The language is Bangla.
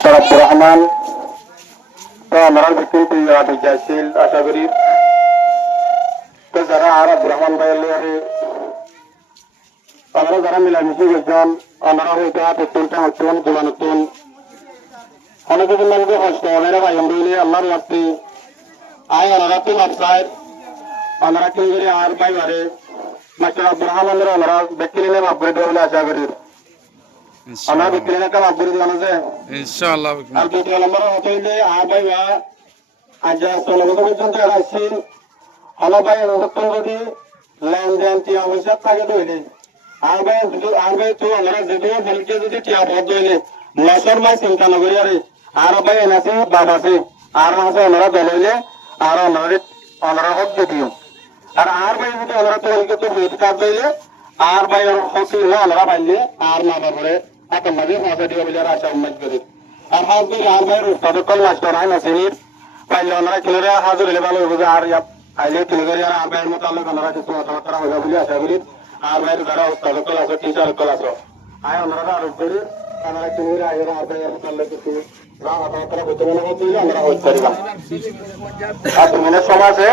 আব্দুর রহমান তো আমরা কিন্তু বিজয়শীল আশা করি তো যারা আর আব্দুর রহমান ভাইয়ের আমরা যারা মিলামিশি গেছেন আমরা হয়তো প্রত্যেকটা হচ্ছেন গুণানুত্তন অনেক মানুষের কষ্ট অনেক ভাই আমরা আল্লাহর রাত্রি আয় ওনারা তো মাপসায় ওনারা কি করে আর ভাই বারে মাস্টার আব্দুর রহমানের ওনারা ব্যক্তি নিলে মাপ করে দেওয়া আশা করি আমরা ব্যক্তি নিলে মাপ করে দেওয়া আছে ইনশাআল্লাহ আর দ্বিতীয় নম্বর হইলে আর ভাই বা আজ চলগত পর্যন্ত আসছেন আমার ভাই অনুরক্ষণ যদি লেনদেন টিয়া পয়সা থাকে তো হইলে আর ভাই তো আমরা যদিও বলকে যদি টিয়া বদ্ধ হইলে লসর মাই চিন্তা নকরি আর ভাই এনাছে বাদ আছে আর আছে ওনারা দল হইলে আর ওনারা হক দিও আর ভাই যদি ওনারা তো তো ভোট কার্ড দিলে আর ভাই হসি হলে ওনারা পাইলে আর না বাপরে আপনার মাঝে পৌঁছে দিও বলে আশা উম্মেদ করি আর হাজ দিলে আর ভাই উৎপাদকল মাস্টার হয় না শ্রেণীর পাইলে ওনারা কিনে হাজর হলে ভালো হবে আর আইলে কিনে করে আর ভাইয়ের মতো আল্লাহ ওনারা কিছু কথাবার্তা হয়ে বলে আশা করি আর ভাইয়ের যারা উৎপাদকল আছে টিচারকল আছে আয় ওনারা আরোপ করি ওনারা কিনে করে আগে আর ভাইয়ের মতো আল্লাহ কিছু কথাবার্তা করতে মনে করতে আমরা হইতে পারিলাম আর তুমি সমাজে